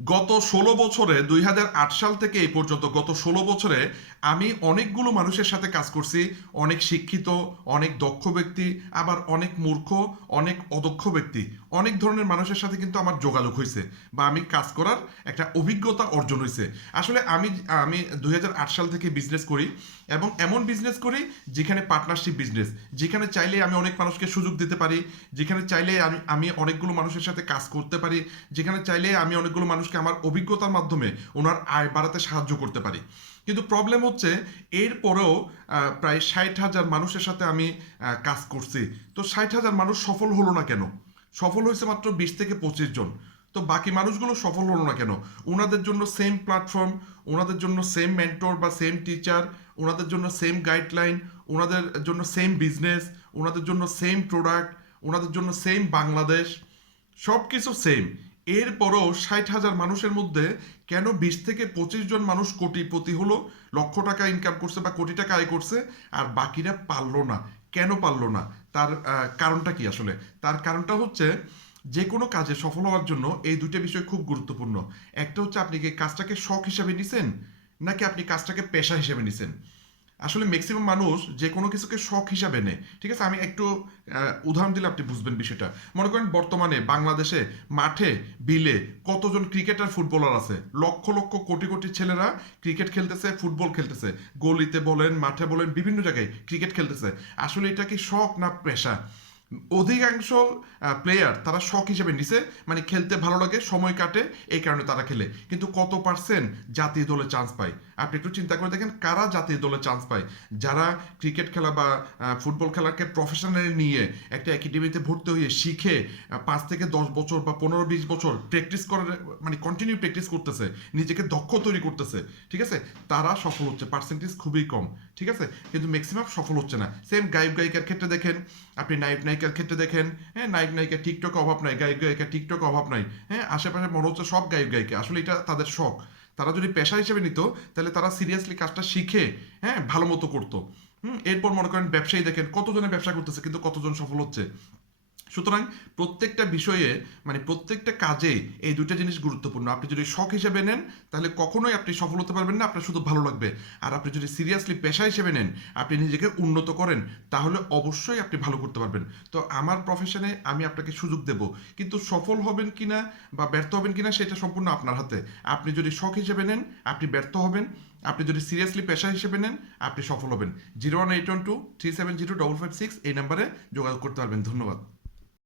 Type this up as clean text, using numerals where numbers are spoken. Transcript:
গত ১৬ বছরে ২০০৮ সাল থেকে এই পর্যন্ত গত ১৬ বছরে আমি অনেকগুলো মানুষের সাথে কাজ করছি। অনেক শিক্ষিত, অনেক দক্ষ ব্যক্তি, আবার অনেক মূর্খ, অনেক অদক্ষ ব্যক্তি, অনেক ধরনের মানুষের সাথে কিন্তু আমার যোগাযোগ হয়েছে বা আমি কাজ করার একটা অভিজ্ঞতা অর্জন হয়েছে। আসলে আমি আমি ২০০৮ সাল থেকে বিজনেস করি এবং এমন বিজনেস করি যেখানে পার্টনারশিপ বিজনেস, যেখানে চাইলে আমি অনেক মানুষকে সুযোগ দিতে পারি, যেখানে চাইলে আমি অনেকগুলো মানুষের সাথে কাজ করতে পারি, যেখানে চাইলে আমি অনেকগুলো মানুষকে আমার অভিজ্ঞতার মাধ্যমে ওনার আয় বাড়াতে সাহায্য করতে পারি। কিন্তু প্রবলেম হচ্ছে এরপরেও প্রায় ৬০,০০০ মানুষের সাথে আমি কাজ করছি। তো ৬০,০০০ মানুষ সফল হলো না কেন? সফল হয়েছে মাত্র ২০ থেকে ২৫ জন। তো বাকি মানুষগুলো সফল হলো না কেন? ওনাদের জন্য সেম প্ল্যাটফর্ম, ওনাদের জন্য সেম মেন্টর বা সেম টিচার, ওনাদের জন্য সেম গাইডলাইন, ওনাদের জন্য সেম বিজনেস, ওনাদের জন্য সেম প্রোডাক্ট, ওনাদের জন্য সেম বাংলাদেশ, সব কিছু সেম। এরপরও ৬০,০০০ মানুষের মধ্যে কেন ২০ থেকে ২৫ জন মানুষ কোটিপতি হলো, লক্ষ টাকা ইনকাম করছে বা কোটি টাকা আয় করছে, আর বাকিরা পারলো না? কেন পারলো না? তার কারণটা কি আসলে? তার কারণটা হচ্ছে যে কোনো কাজে সফল হওয়ার জন্য এই দুইটা বিষয় খুব গুরুত্বপূর্ণ। একটা হচ্ছে আপনি কি কাজটাকে শখ হিসাবে নিছেন, নাকি আপনি কাজটাকে পেশা হিসেবে নিছেন। আসলে ম্যাক্সিমাম মানুষ যে কোনো কিছুকে শখ হিসাবে নেয়। ঠিক আছে, আমি একটু উদাহরণ দিলে আপনি বুঝবেন বিষয়টা। মনে করেন বর্তমানে বাংলাদেশে মাঠে বিলে কতজন ক্রিকেটার ফুটবলার আছে, লক্ষ লক্ষ কোটি কোটি ছেলেরা ক্রিকেট খেলতেছে, ফুটবল খেলতেছে, গলিতে বলেন মাঠে বলেন বিভিন্ন জায়গায় ক্রিকেট খেলতেছে। আসলে এটা কি শখ না পেশা? অধিকাংশ প্লেয়ার তারা শখ হিসেবে নিছে, মানে খেলতে ভালো লাগে, সময় কাটে, এই কারণে তারা খেলে। কিন্তু কত পার্সেন্ট জাতীয় দলে চান্স পায়? আপনি একটু চিন্তা করে দেখেন কারা জাতীয় দলে চান্স পায়। যারা ক্রিকেট খেলা বা ফুটবল খেলাকে প্রফেশনালি নিয়ে একটা একাডেমিতে ভর্তি হয়ে শিখে ৫ থেকে ১০ বছর বা ১৫-২০ বছর প্র্যাকটিস করার, মানে কন্টিনিউ প্র্যাকটিস করতেছে, নিজেকে দক্ষ তৈরি করতেছে, ঠিক আছে, তারা সফল হচ্ছে। পার্সেন্টেজ খুবই কম, ঠিক আছে, কিন্তু ম্যাক্সিমাম সফল হচ্ছে না। সেম গায়ক গায়িকার ক্ষেত্রে দেখেন, আপনি নায়ক নায়িকার ক্ষেত্রে দেখেন, হ্যাঁ, নায়ক নায়িকা টিকটক অভাব নাই, গায়ক গায়িকা টিকটক অভাব নাই, হ্যাঁ, আশেপাশে মনে হচ্ছে সব গায়ক গায়িকা। আসলে এটা তাদের শখ। তারা যদি পেশা হিসেবে নিত তাহলে তারা সিরিয়াসলি কাজটা শিখে, হ্যাঁ, ভালো মতো করতো। এরপর মনে করেন ব্যবসায়ী দেখেন কতজনে ব্যবসা করতেছে কিন্তু কতজন সফল হচ্ছে। সুতরাং প্রত্যেকটা বিষয়ে, মানে প্রত্যেকটা কাজে এই দুইটা জিনিস গুরুত্বপূর্ণ। আপনি যদি শখ হিসেবে নেন তাহলে কখনোই আপনি সফল হতে পারবেন না, আপনার শুধু ভালো লাগবে। আর আপনি যদি সিরিয়াসলি পেশা হিসেবে নেন, আপনি নিজেকে উন্নত করেন, তাহলে অবশ্যই আপনি ভালো করতে পারবেন। তো আমার প্রফেশনে আমি আপনাকে সুযোগ দেব, কিন্তু সফল হবেন কিনা বা ব্যর্থ হবেন কিনা সেটা সম্পূর্ণ আপনার হাতে। আপনি যদি শখ হিসেবে নেন আপনি ব্যর্থ হবেন, আপনি যদি সিরিয়াসলি পেশা হিসেবে নেন আপনি সফল হবেন। 01812 370 556 এই নাম্বারে যোগাযোগ করতে পারবেন। ধন্যবাদ।